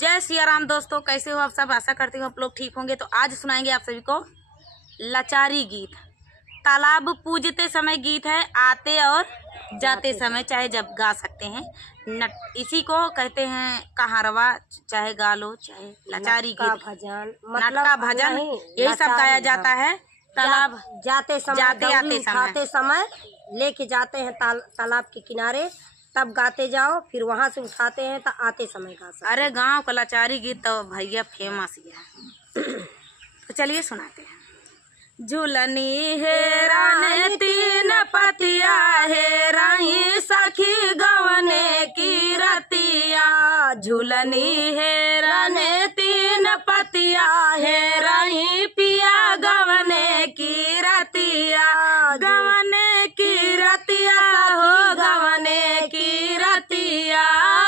जय सिया राम दोस्तों, कैसे हो आप सब। आशा करती हूँ आप लोग ठीक होंगे। तो आज सुनाएंगे आप सभी को लाचारी गीत। तालाब पूजते समय गीत है, आते और जाते समय चाहे जब गा सकते हैं। इसी को कहते हैं कहारवा, चाहे गा लो, चाहे लाचारी गीत, भजन, नाटका भजन, यही सब गाया जाता है। तालाब जाते समय, जाते आते उठाते समय लेके जाते हैं तालाब के किनारे, तब गाते जाओ, फिर वहाँ से उठाते हैं तो आते समय गा सकते। अरे गांव का लाचारी गीत तो भैया फेमस ही है। तो चलिए सुनाते हैं। झूलनी हेराने तीन पतिया, हेराई सखी गवने की रतिया। झूलनी हेराने तीन पतिया, हेराई पिया गवने की रतिया। गवने की रतिया हो, गवने की रतिया,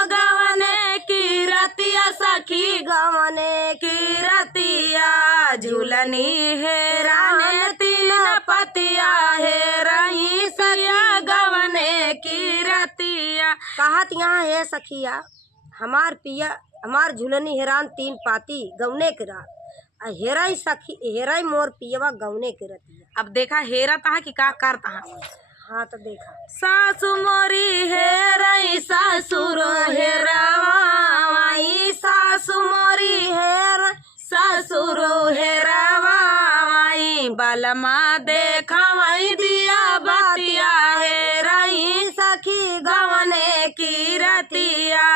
गवने की रतिया सखी गवने की रतिया। झूलनी हेराने तीन पतिया, हेराई सखिया गवने की रतिया। कहत यहाँ है सखिया, हमार पिया हमार झूलनी हेरान तीन पाती गवने के रात, हेराई सखी हेराई मोर पियवा गवने के रतिया। अब देखा हेरा तहा कि का कर तहा। हाँ तो देखा। सासु मोरी हेराई ससुर हेरावाई, सासु मोरी हेराई ससुर हेरावाई। बलमा देखवाई दिया बतिया, हेराई सखी गवने की रतिया।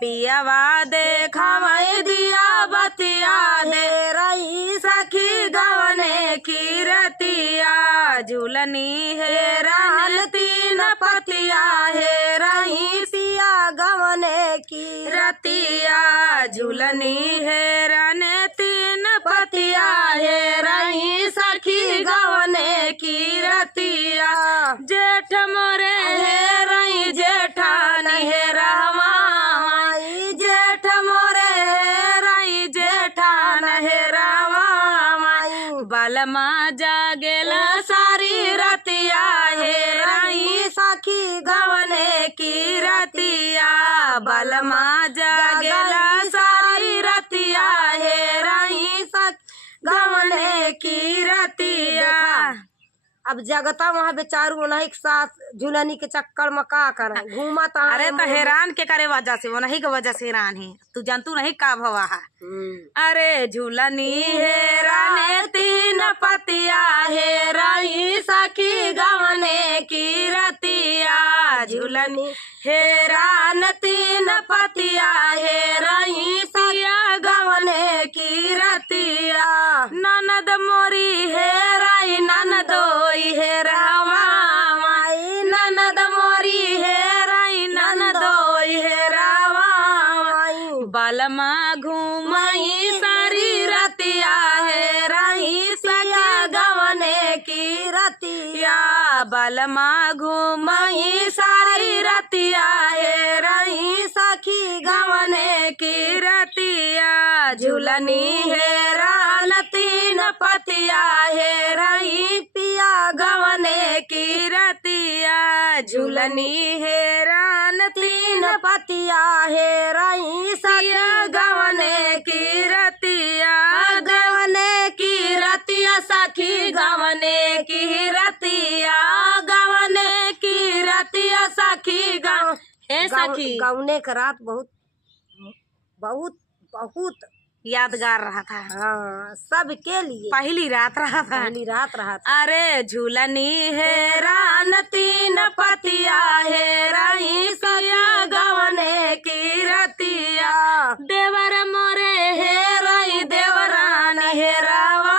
पियवा देखवाई दिया बतिया, हेराई सखी गवने की रतिया। झूलनी हेरान तीन पतिया, हेराई पिया गवने की रतिया। झूलनी हेरान तीन पतिया, हेराई सखी गवने की रतिया। जेठ मोरे हेराई जेठानी हेरावाई, जेठ मोरे हेराई जेठान हेरावाई। बलमा जागेला सारी रतिया, हेराई सखी गवने की रतिया। बलमा जागेला सारी रतिया, हेराई सखी गवने की रतिया। अब जगता वहाँ बेचारू नहीं साथ झूलनी के चक्कर में का करे घूमा। अरे तो हैरान के करे वजह से, वो नहीं के वजह से हैरान है। तू जानतू नहीं का भवा है। अरे झूलनी हेराने तीन पतिया, हेराई सखी गवने की रतिया। झूलनी हेरान तीन पतिया, हेराई सिया गवने की रतिया। ननद मोरी हेराई ननदोई हेरावाई, ननद मोरी हेराई ननदोई हेरावाई। बलमा घूमई सारी रतिया, हेराई सिया गवने की रतिया। बलमा घूमई सारी रतिया, हेराई सखी गवने की रतिया। झूलनी हेरान तीन पतिया, हेराई पिया गवने की रतिया। झूलनी हेरान तीन पतिया, हेराई सखी गवने की रतिया। गवने की रतिया सखी गवने की रतिया, गवने की रतिया सखी गव हे सखी। गवने का रात बहुत बहुत बहुत यादगार रहा था। हाँ, सबके लिए पहली रात रहा था। पहली रात रहा था। अरे झूलनी हेरान तीन पतिया, हेराई सिया गवने की रतिया। देवर मोरे हेराई देवरान हेरावा।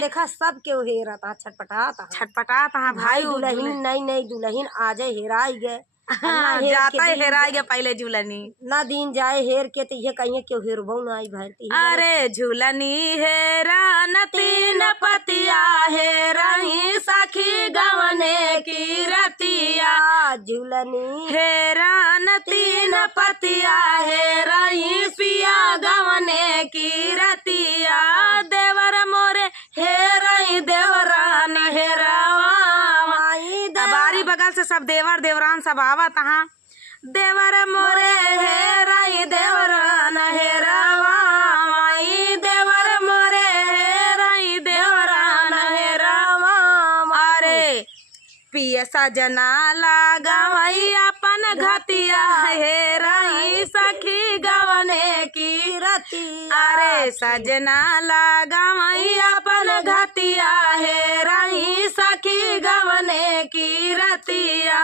देखा सबके हेरा था, छटपटा था भाई। दुल्हन नई दुल्हन आज हेराई गए। जाता है हेराई गया पहले झूलनी ना दिन जाए हेर के तो ये कहिए क्यों हेरबो ना आई भरती। अरे झूलनी हेरान तीन पतिया, हेराई सखी गवने की रतिया। झूलनी हेरान तीन पतिया, हेराई पिया गवने की रतिया। देवर मोरे हेराई देवरान हेरावाई। बारी बगल से सब देवर देवरान सब आवत। देवर मोरे हेराई देवरान हेरा ये सजना लगावई अपन घतिया हेराई सखी गवने की रतिया अरे सजना लगावई अपन घतिया हेराई सखी गवने की रतिया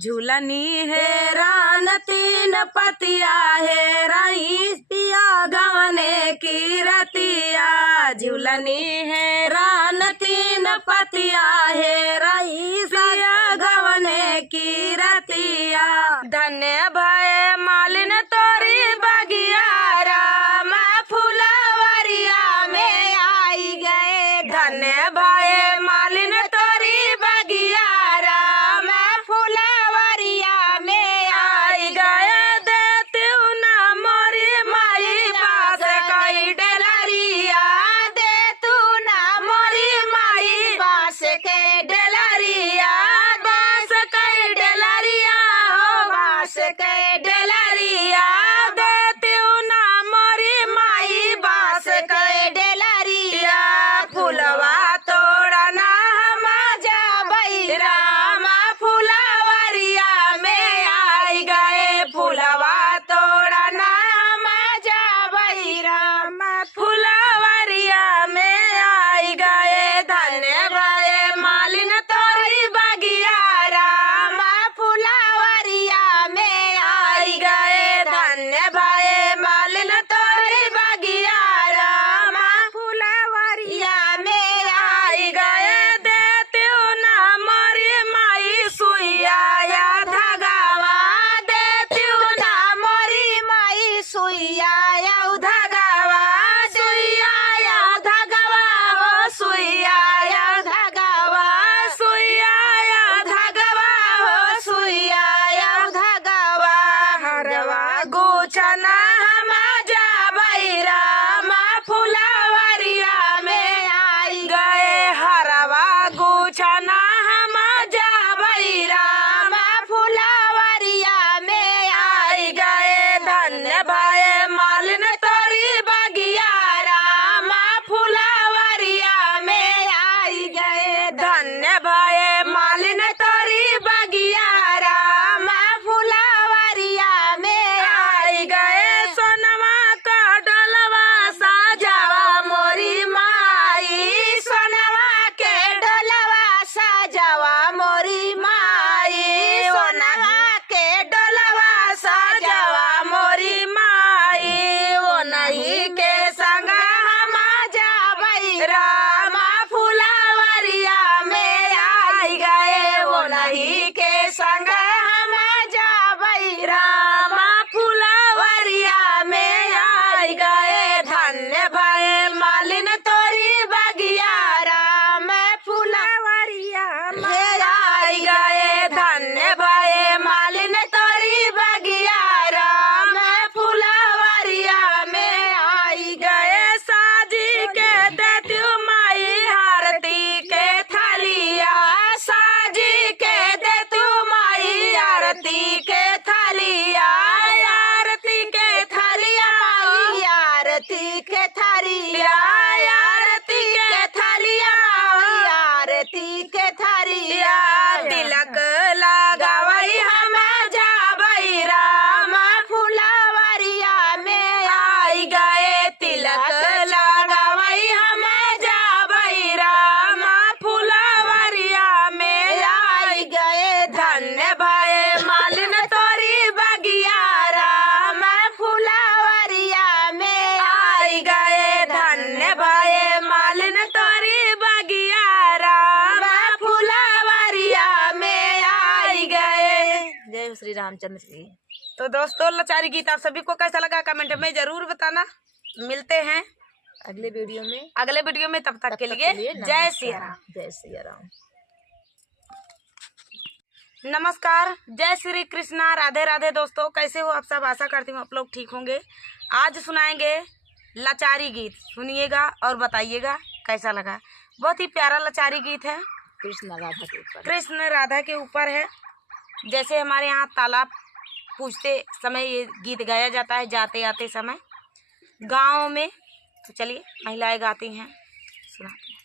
झूलनी हेरान तीन पतिया हेराई पिया गवने की रतिया झूलनी हेरान तीन पतिया हेराई पिया गवने की रतिया धन्य भय मालिन तोरी बगिया राम फुलवरिया में आई गए धन्य भय मालिन तोरी बगिया राम फुलवरिया में आई गए देती ना मोरी माई बास कई डलरिया दे तू ना मोरी माई बास के डलरिया बास कई डलरिया हो बास कई डलरिया देती ना मोरी माई बास कई डलरिया फुलवा तोड़ना हम जाबई राम फुलवरिया में आई गए फुलवा तोड़ना हम जाबई राम फुलवरिया में आई गए धन्य भय मालिन तोरी बगिया राम फुलवरिया में आई गए धन्य भय मालिन तोरी बगिया राम फुलवरिया में आई गए देती ना मोरी माई सुइया या धगावा देती ना मोरी माई सुइया या धगावा सुइया या धगावा हो सुइया या धगावा सुइया या धगावा हो सुइया या धगावा हरवा गुछना हम जाबई राम फुलवरिया में आई गए हरवा गुछना हम जाबई राम फुलवरिया में आई गए धन्य भय मालिन तोरी बगिया राम फुलवरिया में आई गए धन्य भय मालिन तोरी बगिया राम फुलवरिया में आई गए सोनवा का डोलवा साजावा मोरी माई सोनवा के डोलवा साजावा मोरी माई सोनवा के डोलवा साजावा मोरी माई वो नहीं के संग हम जाबई राम फुलवरिया में आई गए वो नहीं के संग हम जाबई राम फुलवरिया में आई गए धन्य भय मालिन तोरी बगिया राम फुलवरिया में आई गए धन्य भय मालिन तोरी बगिया राम फुलवरिया में आई गए साजी के देती माई आरती के थालिया साजी के देती माई आरती के थालिया आरती के थालिया माई आरती के थालिया आरती के थालिया माई आरती के थालिया तिलक लगावई हम जाबई राम फुलवरिया में आई गए तिलक लगावई हम जाबई राम फुलवरिया में आई गए धन्य भय मालिन तोरी बगिया राम फुलवरिया में आई गए धन्य भय मालिन तोरी बगिया राम फुलवरिया में आई गए। जय श्री रामचंद्र जी। तो दोस्तों लाचारी गीत आप सभी को कैसा लगा कमेंट में जरूर बताना। मिलते हैं अगले वीडियो में तब तक के लिए जय सिया राम। जय सिया राम। नमस्कार, जय श्री कृष्णा, राधे राधे। दोस्तों कैसे हो आप सब? आशा करती हूँ आप लोग ठीक होंगे। आज सुनाएंगे लाचारी गीत, सुनिएगा और बताइएगा कैसा लगा। बहुत ही प्यारा लाचारी गीत है, कृष्ण राधा के ऊपर है। जैसे हमारे यहाँ तालाब पूछते समय ये गीत गाया जाता है, जाते आते समय गाँव में। तो चलिए महिलाएं गाती हैं, सुनाते हैं।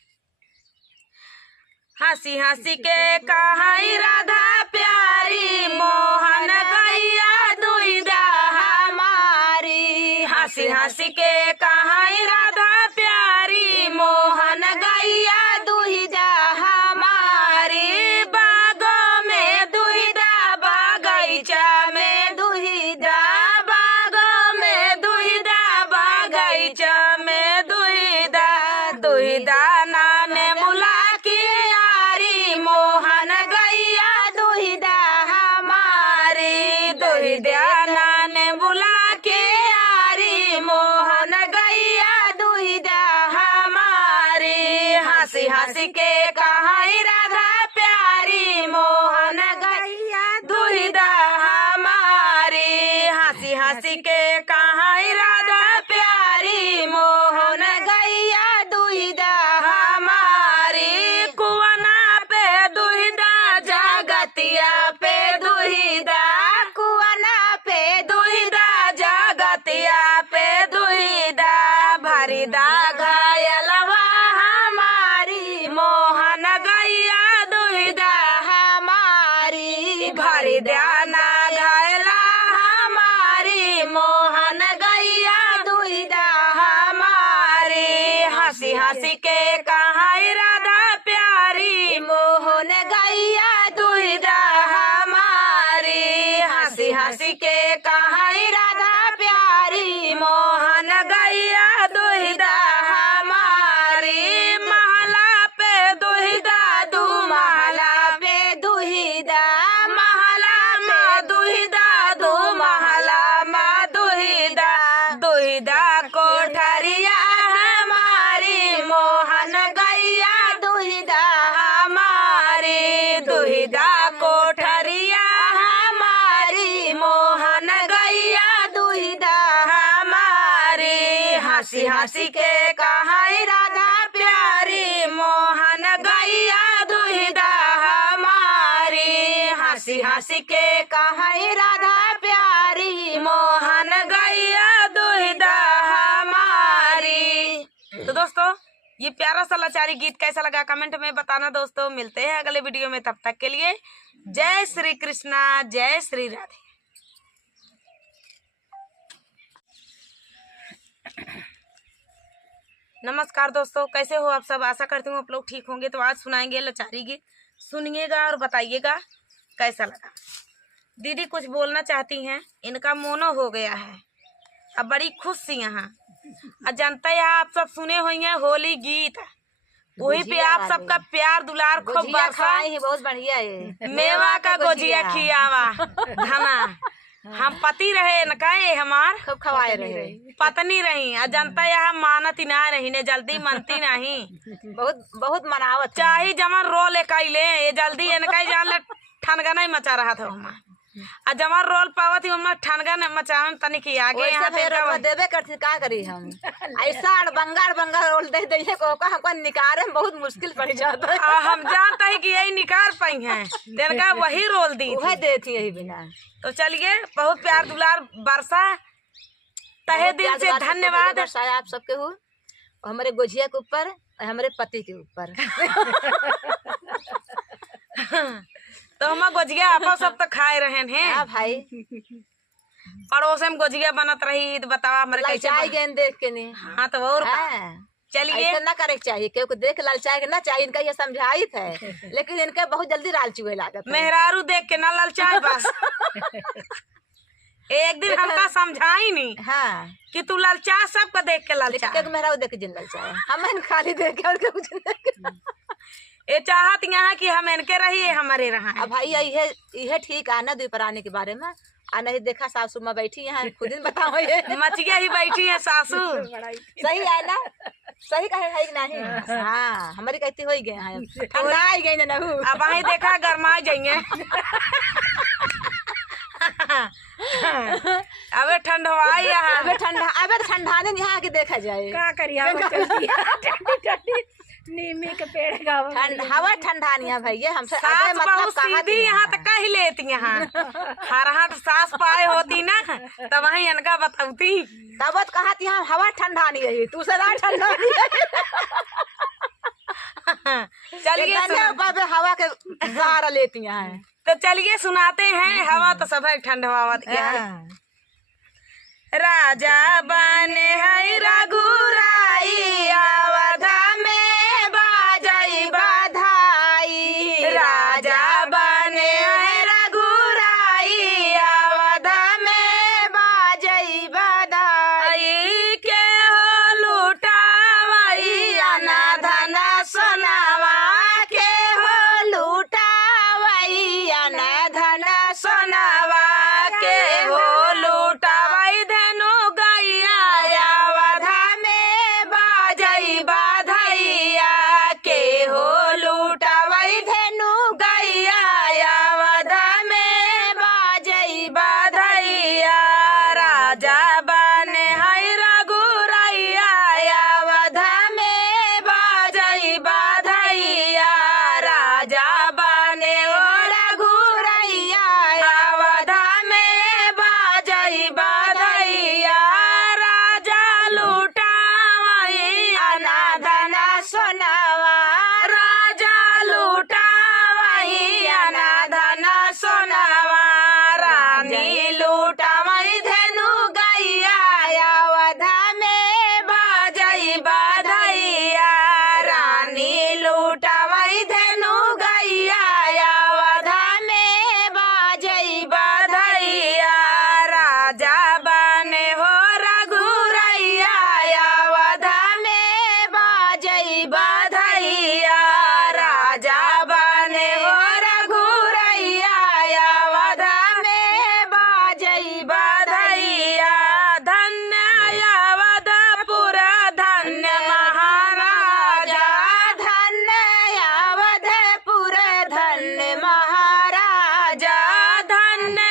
हंसी हंसी के कहाई राधा प्यारी मोहन गैया दुहिदा हमारी। हंसी हंसी के कहाई राधा प्यारी मोहन गैया दुहिदा हमारी। बागों में दुहिदा बगीचा में दुहिदा, बागों में दुहिदा बगीचा में दुहिदा, दुहिदा नाने मुला की यारी मोहन गैया दुहिदा हमारी। दुहिदा नाने बुला के यारी मोहन गैया दुहिदा हमारी। हंसी हंसी के कहाई राधा प्यारी मोहन गैया दुहिदा हमारी। हंसी हंसी के कहाई राधा प्यारी मोहन गैया दुहिदा हमारी। कुआना पे दुहिदा जगतिया पे दुहिदा, कुआना पे दुहिदा जगतिया पे दुहिदा, भरिदा घायलवा हमारी मोहन गैया दुहिदा हमारी। भरिदा ना घायला हमारी मोहन गैया दुहिदा हमारी। हंसी हंसी के कहाई राधा प्यारी मोहन गैया दुहिदा हमारी। हंसी हंसी के कहाई राधा प्यारी मोहन गैया दुहिदा हमारी। महला पे दुहिदा दू महला पे दुहिदा, महला में दुहिदा दू महला में दुहिदा, दुहिदा कोठरिया हमारी मोहन गैया दुहिदा हमारी। दुहिदा कोठरिया हमारी मोहन गैया दुहिदा हमारी। हंसी हंसी के कहाई राधा प्यारी मोहन गैया दुहिदा हमारी। हंसी हंसी के कहाई राधा प्यारी मोहन गैया दुहिदा हमारी। तो दोस्तों ये प्यारा सा लाचारी गीत कैसा लगा कमेंट में बताना दोस्तों। मिलते हैं अगले वीडियो में, तब तक के लिए जय श्री कृष्णा, जय श्री राधे। नमस्कार दोस्तों, कैसे हो आप सब। आशा करती हूँ आप लोग ठीक होंगे। तो आज सुनाएंगे लाचारी गीत, सुनिएगा और बताइएगा कैसा लगा। दीदी कुछ बोलना चाहती हैं, इनका मोनो हो गया है, अब बड़ी खुश सी यहाँ। जनता है आप सब सुने हुई हैं होली गीत, वही पे आप सबका प्यार दुलार खूब बरसा। बहुत बढ़िया है। मेवा का गोजिया खियावा धना, हम पति रहे न कहे हमार खूब खवाए रहे, पत्नी रही। जनता यहाँ मानती ना रही ने, जल्दी मनती नहीं, बहुत बहुत मनावत चाहे जमन रोल ले ये जल्दी इनका जान ठनगा नहीं मचा रहा था हमार। जमन रोल पावत ही हमार ठनगा न मचा तनिक आगे यहाँ देवे करती का करी हम। ऐसा बंगार रोल दे दिए को हमको निकाले में बहुत मुश्किल पड़ जाता है। हम जानते हैं कि यही निकाल पाई हैं, इनका वही रोल दी वही देती यही बिना। तो चलिए बहुत प्यार दुलार बरसा, तहे दिल से धन्यवाद बरसाया आप सबके हो, हमारे गोजिया के ऊपर, हमारे पति के ऊपर। तो हम गोजिया आप सब तो खाए रहे हैं। हाँ भाई, पड़ोस में गोजिया बनत रही तो बतावा हमारे कैसे गेंद देख के नहीं। हाँ तो और चलिए ऐसा ना करे चाहिए, क्योंकि देख ललचाए ना चाहिए, इनका ये समझाइत है, लेकिन इनके बहुत जल्दी लालची हुए लागत। मेहरारू देख के ना ललचाए बस। एक दिन हमका समझाई नहीं हाँ कि तू ललचा सबको देख के ललचा, मेहरारू देख के जिन ललचाए, हम खाली देख के और कुछ नहीं। ये चाहत यहाँ कि हम इनके रहिए हमारे रहा। अब भाई यह ठीक है ना द्वीपरानी के बारे में, आ नहीं देखा सासू माँ बैठी यहाँ खुद ही बताओ, ये मचिया ही बैठी है सासू। सही है ना, सही कहे है कि नहीं। हाँ हमारी कहती हो गए हैं, ठंडा आई गई ना। अब वही देखा गरमा जाइए। अबे ठंडवाई यहाँ, अबे ठंडाने यहाँ के देखा जाए क्या करिए। नीमी के पेड़ हवा ठंडा नहीं है भैया। हमसे सास बहुत सीधी यहाँ तक कह लेती यहाँ। हरहट सास पाए होती ना तब वही इनका बताती, तब कहा यहाँ हवा ठंडा नहीं है, तू सदा ठंडा नहीं है। चलिए हवा के सहारा लेती हैं। तो चलिए सुनाते हैं। हवा तो सब है ठंड हवा है। राजा बने है रघुराई अवधा में बाजई बधाई। राजा बने है रघुराई अवधा में बाजई बधाई। के हो लुटावई अना धन सोनावा। के हो लुटावई अना धन सोनावा। के हो लुटावई धनु गैया अवधा में बाजई बधैया। के हो लुटावई धनु गैया अवधा में बाजई बधैया। राजा बने है रघुरैया अवधा में बाजई बधैया। राजा बने हो रघुरैया अवधा में बाजई बधैया। राजा लुटावई अनाधन सोनावा। राजा लुटावई अनाधन सोनावा। रानी लुटावई धनु गैया अवधा में बाजई बधैया। रानी लुटावई धनु गैया अवधा में बाजई बधैया। राजा बने हो रघुरैया अवधा में बाजई बधैया। राजा बने हो रघुरैया अवधा में बाजई बधैया। धन्य अवधपुर धन्य महाराजा। धन्य अवधपुर धन्य महाराजा। धन्य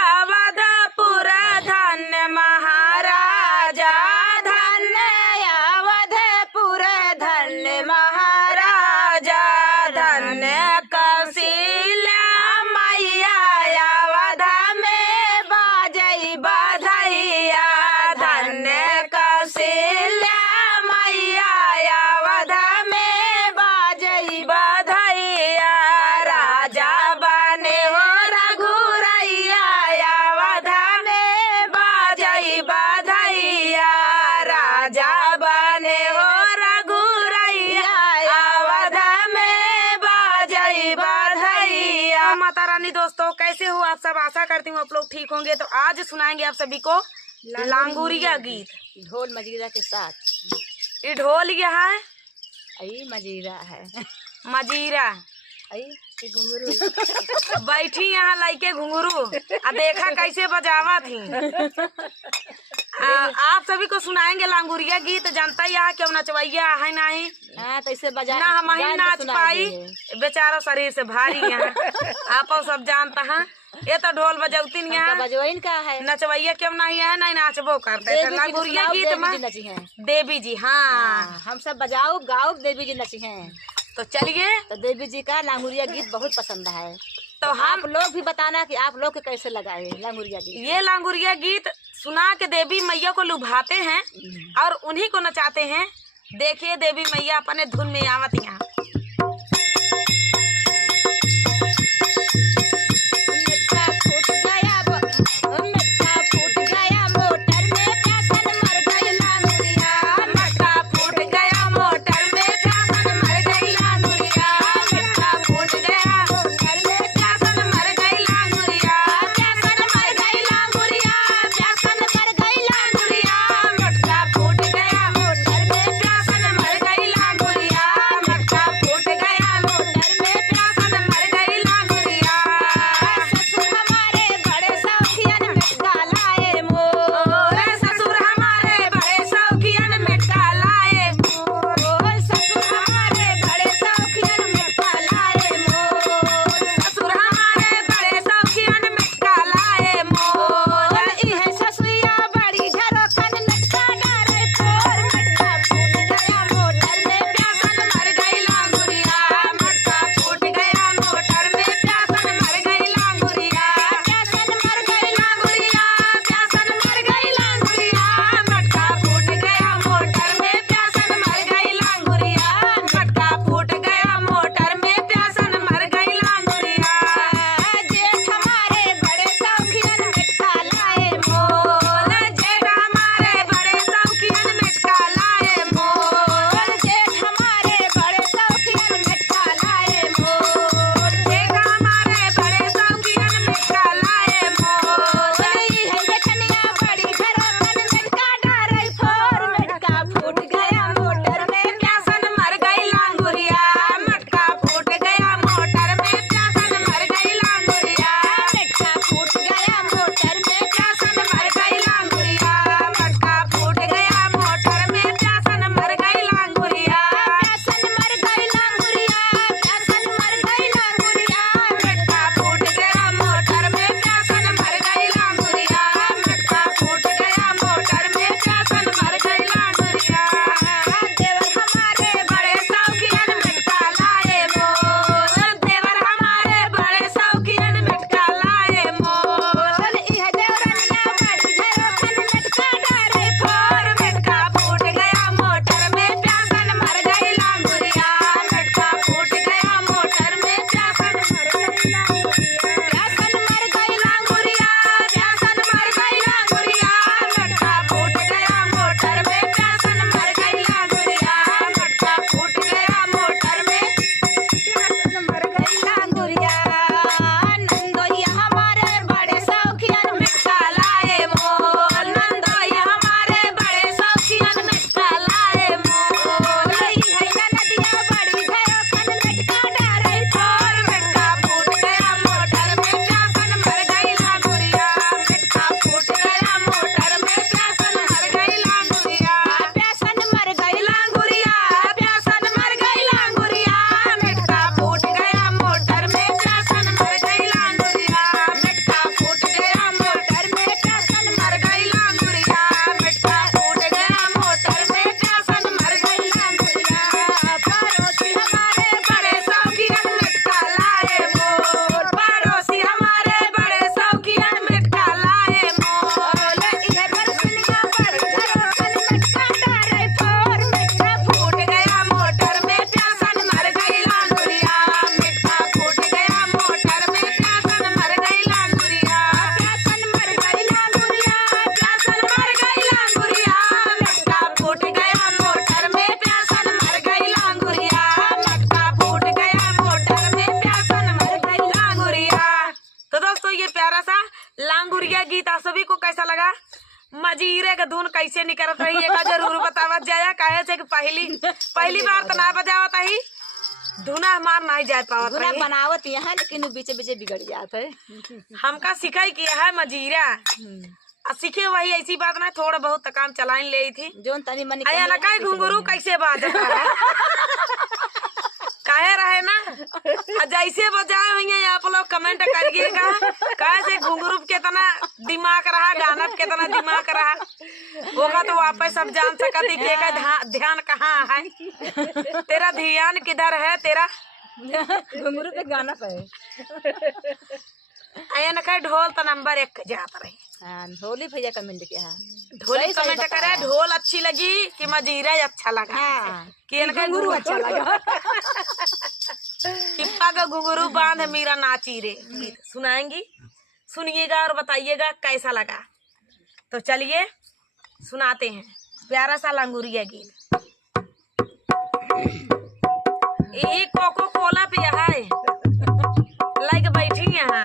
अवधपुर धन्य महाराजा। धन्य अवधपुर धन्य महाराजा। धन्य कौशल्या मैया अवधा में बाजई बधैया। धन्य कौशल्या मैया अवधा में बाजई बधैया। राजा बने हो रघुरैया अवधा में बाजई बधैया। राजा बने हो रघुरैया अवधा में बाजई बधैया। माता रानी दोस्तों, कैसे हो आप सब? आशा करती हूँ आप लोग ठीक होंगे। तो आज सुनाएंगे आप सभी को लांगुरिया गीत ढोल मजीरा के साथ। ये ढोल ये है, आई मजीरा है। मजीरा आई ये घुंघरू। बैठी यहाँ लाइके घुंघरू आ देखा कैसे बजावा थी। आप सभी को सुनाएंगे लांगुरिया गीत। जानता ही यहाँ क्यों नचवैया है नहीं तो इसे बजा ना हम ही नाच पाई, बेचारा शरीर से भारी है। आप सब जानता है। ये तो ढोल बजौती नहीं है, बजोइन का है। नचवैया क्यों नहीं है, नहीं नाचबो करते। लांगुरिया गीत में देवी जी, हाँ हम सब बजाओ गाओ, देवी जी नची हैं। तो चलिए, तो देवी जी का लांगुरिया गीत बहुत पसंद है। तो आप लोग भी बताना कि आप लोग के कैसे लगाए लांगुरिया गीत। ये लांगुरिया गीत सुना के देवी मैया को लुभाते हैं और उन्हीं को नचाते हैं। देखिए देवी मैया अपने धुन में आवत यहाँ। मटका मजीरे का धुन कैसे निकलत रही है जरूर बतावत जाया काहे से कि पहली बार तो ना बजावत ही धुना हमार नहीं जा पावत धुना रही बनावत यहाँ लेकिन बीचे बीचे बिगड़ जाता है। हमका सिखाई किया है मजीरा सीखे वही ऐसी बात ना थोड़ा बहुत काम चलाइन ले थी जोन तनी मनी आया ना काहे घुंघरू कैसे बाज काहे रहे ना जैसे बजाए हुई आप लोग कमेंट करिएगा कैसे घुंघरू कितना दिमाग रहा गाना कितना दिमाग रहा होगा तो वापस सब जान सकती के ध्यान कहाँ है तेरा ध्यान किधर है तेरा घुंघरू पे गाना पे आया ना कहे ढोल तो नंबर 1 जाता रही। हाँ ढोली भैया कमेंट किया है ढोली कमेंट करे ढोल अच्छी लगी कि मजीरा अच्छा लगा हाँ कि इनका घुंघरू अच्छा लगा हिप्पा का घुंघरू बांध मीरा नाची रे गीत सुनाएंगी सुनिएगा और बताइएगा कैसा लगा। तो चलिए सुनाते हैं प्यारा सा लंगूरिया गीत। ये कोको कोला पिया है लाइक बैठी यहाँ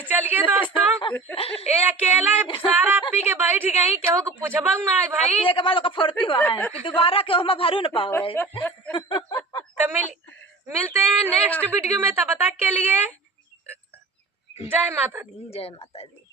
तो चलिए दोस्तों, ये अकेला सारा पी के बैठ गई, केहू को पूछबा ना भाई। पिए के बाद ओका फुर्ती हुआ है कि दोबारा के हम भरू न पावे। तो मिलते हैं नेक्स्ट वीडियो में, तब तक के लिए जय माता दी। जय माता दी।